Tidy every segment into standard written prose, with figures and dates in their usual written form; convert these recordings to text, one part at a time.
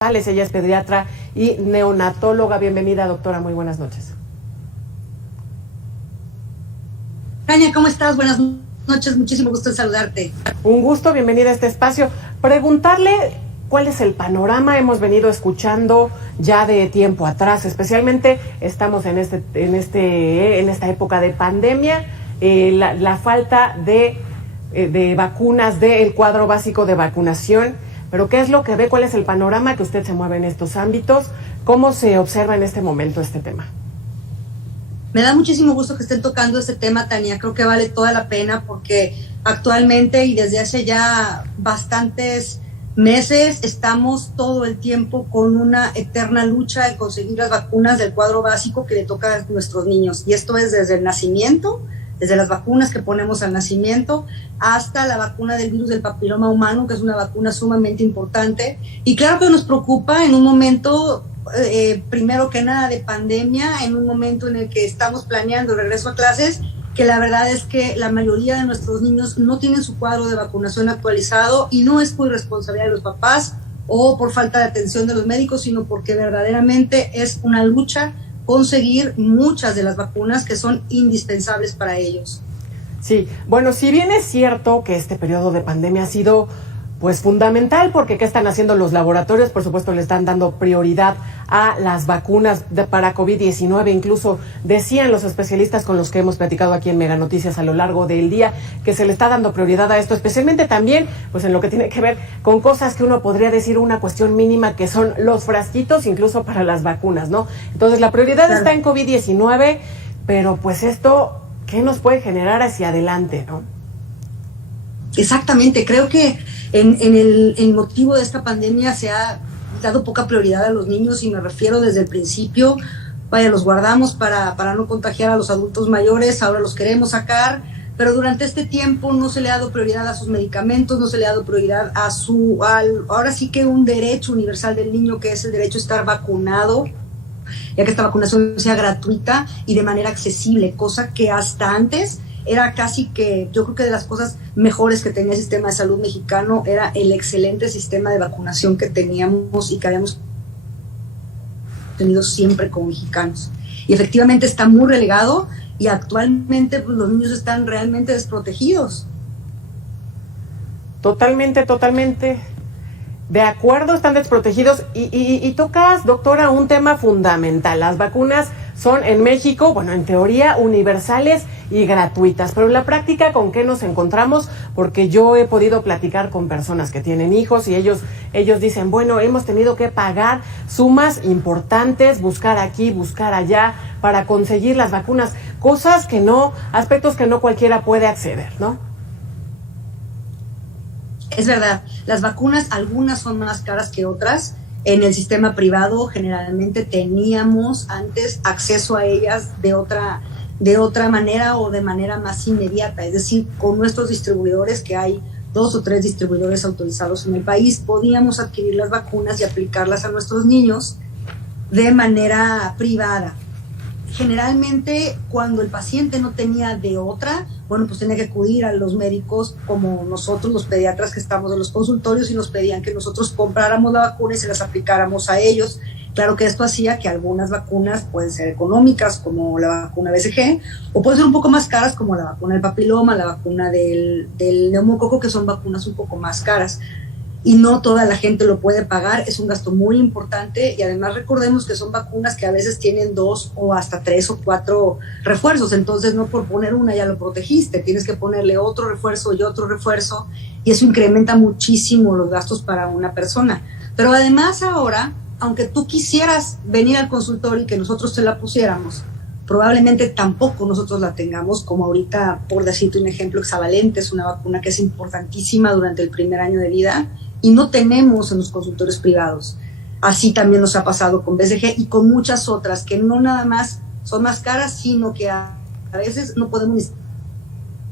Ella es pediatra y neonatóloga. Bienvenida, doctora, muy buenas noches. Tania, ¿cómo estás? Buenas noches, muchísimo gusto en saludarte. Un gusto, bienvenida a este espacio. Preguntarle cuál es el panorama. Hemos venido escuchando ya de tiempo atrás, especialmente estamos en esta época de pandemia, la falta de vacunas, del cuadro básico de vacunación. Pero ¿qué es lo que ve? ¿Cuál es el panorama que usted se mueve en estos ámbitos? ¿Cómo se observa en este momento este tema? Me da muchísimo gusto que estén tocando este tema, Tania. Creo que vale toda la pena porque actualmente y desde hace ya bastantes meses estamos todo el tiempo con una eterna lucha de conseguir las vacunas del cuadro básico que le toca a nuestros niños. Y esto es desde el nacimiento, desde las vacunas que ponemos al nacimiento hasta la vacuna del virus del papiloma humano, que es una vacuna sumamente importante. Y claro que nos preocupa en un momento, primero que nada, de pandemia, en un momento en el que estamos planeando el regreso a clases, que la verdad es que la mayoría de nuestros niños no tienen su cuadro de vacunación actualizado y no es por irresponsabilidad de los papás o por falta de atención de los médicos, sino porque verdaderamente es una lucha conseguir muchas de las vacunas que son indispensables para ellos. Sí, bueno, si bien es cierto que este periodo de pandemia ha sido pues fundamental, porque ¿qué están haciendo los laboratorios? Por supuesto le están dando prioridad a las vacunas para COVID-19, incluso decían los especialistas con los que hemos platicado aquí en Mega Noticias a lo largo del día, que se le está dando prioridad a esto, especialmente también pues en lo que tiene que ver con cosas que uno podría decir una cuestión mínima, que son los frasquitos, incluso para las vacunas, ¿no? Entonces la prioridad está en COVID-19, pero pues esto, ¿qué nos puede generar hacia adelante, no? Exactamente, creo que el motivo de esta pandemia se ha dado poca prioridad a los niños, y me refiero desde el principio. Vaya, los guardamos para no contagiar a los adultos mayores, ahora los queremos sacar, pero durante este tiempo no se le ha dado prioridad a sus medicamentos, no se le ha dado prioridad ahora sí que un derecho universal del niño, que es el derecho a estar vacunado, ya que esta vacunación sea gratuita y de manera accesible, cosa que hasta antes era casi que, yo creo que de las cosas mejores que tenía el sistema de salud mexicano era el excelente sistema de vacunación que teníamos y que habíamos tenido siempre como mexicanos. Y efectivamente está muy relegado y actualmente pues, los niños están realmente desprotegidos. Totalmente de acuerdo, están desprotegidos y tocas, doctora, un tema fundamental. Las vacunas son en México, bueno, en teoría universales y gratuitas, pero en la práctica, ¿con qué nos encontramos? Porque yo he podido platicar con personas que tienen hijos y ellos dicen, bueno, hemos tenido que pagar sumas importantes, buscar aquí, buscar allá, para conseguir las vacunas, aspectos que no cualquiera puede acceder, ¿no? Es verdad, las vacunas, algunas son más caras que otras. En el sistema privado generalmente teníamos antes acceso a ellas de otra manera o de manera más inmediata, es decir, con nuestros distribuidores, que hay 2 o 3 distribuidores autorizados en el país, podíamos adquirir las vacunas y aplicarlas a nuestros niños de manera privada. Generalmente, cuando el paciente no tenía de otra, bueno, pues tenía que acudir a los médicos como nosotros, los pediatras que estamos en los consultorios, y nos pedían que nosotros compráramos la vacuna y se las aplicáramos a ellos. Claro que esto hacía que algunas vacunas pueden ser económicas, como la vacuna BCG, o pueden ser un poco más caras, como la vacuna del papiloma, la vacuna del neumococo, que son vacunas un poco más caras. Y no toda la gente lo puede pagar, es un gasto muy importante, y además recordemos que son vacunas que a veces tienen 2 o hasta 3 o 4 refuerzos, entonces no por poner una ya lo protegiste, tienes que ponerle otro refuerzo y otro refuerzo, y eso incrementa muchísimo los gastos para una persona. Pero además ahora, aunque tú quisieras venir al consultorio y que nosotros te la pusiéramos, probablemente tampoco nosotros la tengamos, como ahorita, por decirte un ejemplo, Hexavalente es una vacuna que es importantísima durante el primer año de vida, y no tenemos en los consultorios privados. Así también nos ha pasado con BCG y con muchas otras, que no nada más son más caras, sino que a veces no podemos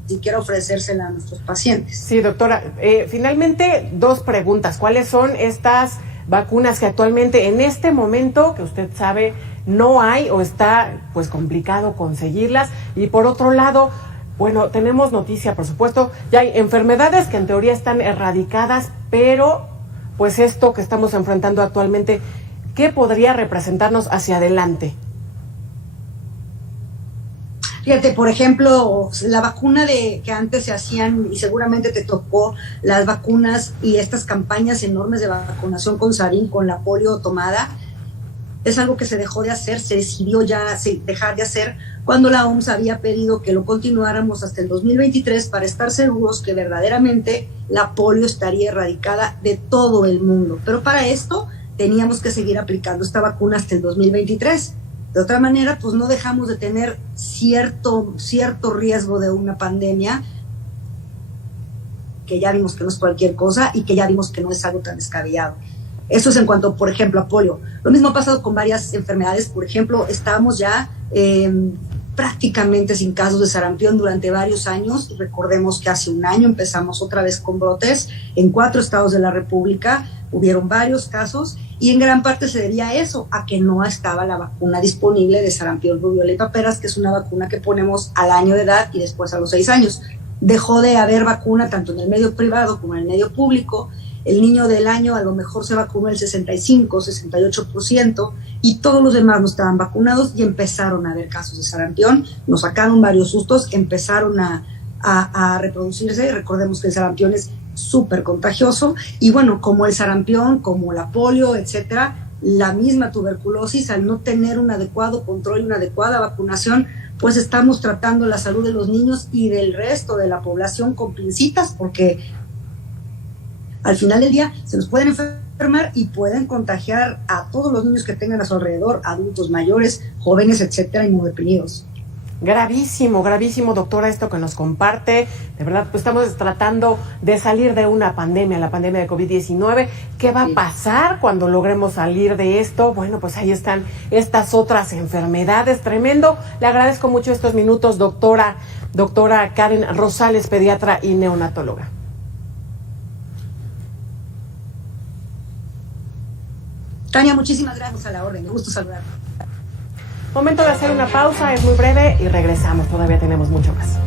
ni siquiera ofrecérsela a nuestros pacientes. Sí, doctora, finalmente 2 preguntas. ¿Cuáles son estas vacunas que actualmente, en este momento, que usted sabe, no hay o está pues complicado conseguirlas? Y por otro lado, bueno, tenemos noticia, por supuesto, ya hay enfermedades que en teoría están erradicadas, pero pues esto que estamos enfrentando actualmente, ¿qué podría representarnos hacia adelante? Fíjate, por ejemplo, la vacuna que antes se hacían, y seguramente te tocó, las vacunas y estas campañas enormes de vacunación con sarín, con la polio tomada, es algo que se dejó de hacer, se decidió ya dejar de hacer cuando la OMS había pedido que lo continuáramos hasta el 2023 para estar seguros que verdaderamente la polio estaría erradicada de todo el mundo. Pero para esto teníamos que seguir aplicando esta vacuna hasta el 2023. De otra manera, pues no dejamos de tener cierto riesgo de una pandemia, que ya vimos que no es cualquier cosa y que ya vimos que no es algo tan descabellado. Eso es en cuanto, por ejemplo, a polio. Lo mismo ha pasado con varias enfermedades. Por ejemplo, estábamos ya prácticamente sin casos de sarampión durante varios años. Recordemos que hace un año empezamos otra vez con brotes en 4 estados de la República. Hubieron varios casos y en gran parte se debía a eso, a que no estaba la vacuna disponible de sarampión, rubiola y paperas, que es una vacuna que ponemos al año de edad y después a los 6 años. Dejó de haber vacuna tanto en el medio privado como en el medio público. El niño del año a lo mejor se vacunó el 65, 68% y todos los demás no estaban vacunados y empezaron a haber casos de sarampión. Nos sacaron varios sustos, empezaron a reproducirse. Recordemos que el sarampión es súper contagioso y bueno, como el sarampión, como la polio, etcétera, la misma tuberculosis, al no tener un adecuado control y una adecuada vacunación, pues estamos tratando la salud de los niños y del resto de la población con pincitas, porque al final del día se nos pueden enfermar y pueden contagiar a todos los niños que tengan a su alrededor, adultos mayores, jóvenes, etcétera, inmunodeprimidos. Gravísimo, gravísimo, doctora, esto que nos comparte. De verdad, pues estamos tratando de salir de una pandemia, la pandemia de COVID-19. ¿Qué va a pasar cuando logremos salir de esto? Bueno, pues ahí están estas otras enfermedades. Tremendo. Le agradezco mucho estos minutos, doctora Karen Rosales, pediatra y neonatóloga. Tania, muchísimas gracias, a la orden. Me gusta saludar. Momento de hacer una pausa, es muy breve y regresamos. Todavía tenemos mucho más.